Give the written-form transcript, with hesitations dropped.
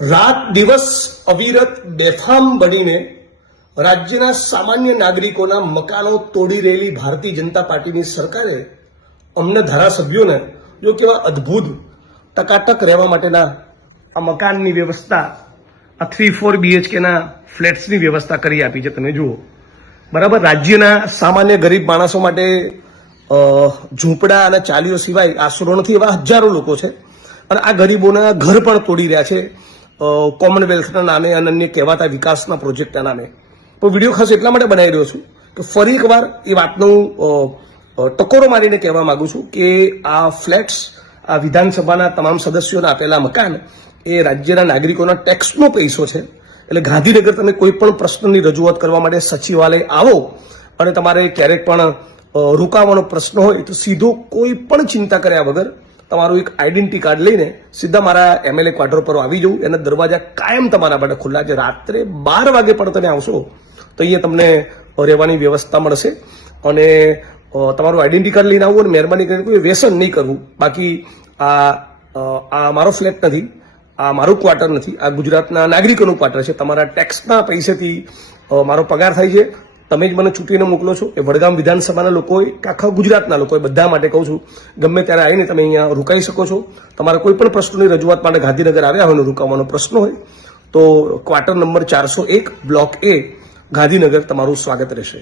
રાત દિવસ અવિરત બેફામ બનીને રાજ્યના સામાન્ય નાગરિકોના મકાનો તોડી રહેલી ભારતીય જનતા પાર્ટીની સરકારે અમને ધારાસભ્યોને જો કેવા અદ્ભુત ટકાટક રહેવા માટેના આ મકાનની વ્યવસ્થા, આ 3-4 BHKના ફ્લેટ્સની વ્યવસ્થા કરી આપી છે. તમે જુઓ બરાબર, રાજ્યના સામાન્ય ગરીબ માણસો માટે ઝૂંપડા અને ચાલીઓ સિવાય આશરો નથી એવા હજારો લોકો છે અને આ ગરીબોના ઘર પણ તોડી રહ્યા છે કોમનવેલ્થના નામે અને અન્ય કહેવાતા વિકાસના પ્રોજેક્ટના નામે. તો વિડીયો ખાસ એટલા માટે બનાવી રહ્યો છું કે ફરી એકવાર એ વાતનો ટકોરો મારીને કહેવા માંગુ છું કે આ ફ્લેટ્સ, આ વિધાનસભાના તમામ સદસ્યોને આપેલા મકાન એ રાજ્યના નાગરિકોના ટેક્સનો પૈસો છે. એટલે ગાંધીનગર તમે કોઈ પણ પ્રશ્નની રજૂઆત કરવા માટે સચિવાલય આવો અને તમારે ક્યારેક પણ રોકાવાનો પ્રશ્ન હોય તો સીધો કોઈ પણ ચિંતા કર્યા વગર તમારું એક આઈડેન્ટિટી કાર્ડ લઈને સીધા મારા MLA ક્વાર્ટર પર આવી જવું. એના દરવાજા કાયમ તમારા માટે ખુલ્લા છે. રાત્રે 12 વાગે પણ તમે આવશો તો અહીંયા તમને રહેવાની વ્યવસ્થા મળશે અને તમારું આઈડેન્ટિટી કાર્ડ લઈને આવવું અને મહેરબાની કરીને કોઈ વ્યસન નહીં કરવું. બાકી આ મારો ફ્લેટ નથી, આ મારું ક્વાર્ટર નથી, આ ગુજરાતના નાગરિકોનું ક્વાર્ટર છે. તમારા ટેક્સના પૈસેથી મારો પગાર થાય છે. તમે જ મને ચૂંટીને મોકલો છો. એ વડગામ વિધાનસભાના લોકોએ કે આખા ગુજરાતના લોકોએ બધા માટે કહું છું, ગમે ત્યારે આવીને તમે અહીંયા રોકાઈ શકો છો. તમારા કોઈ પણ પ્રશ્નોની રજૂઆત માટે ગાંધીનગર આવ્યા હોય ને રોકાવાનો પ્રશ્ન હોય તો quarter number 401 block A Gandhinagar તમારું સ્વાગત રહેશે.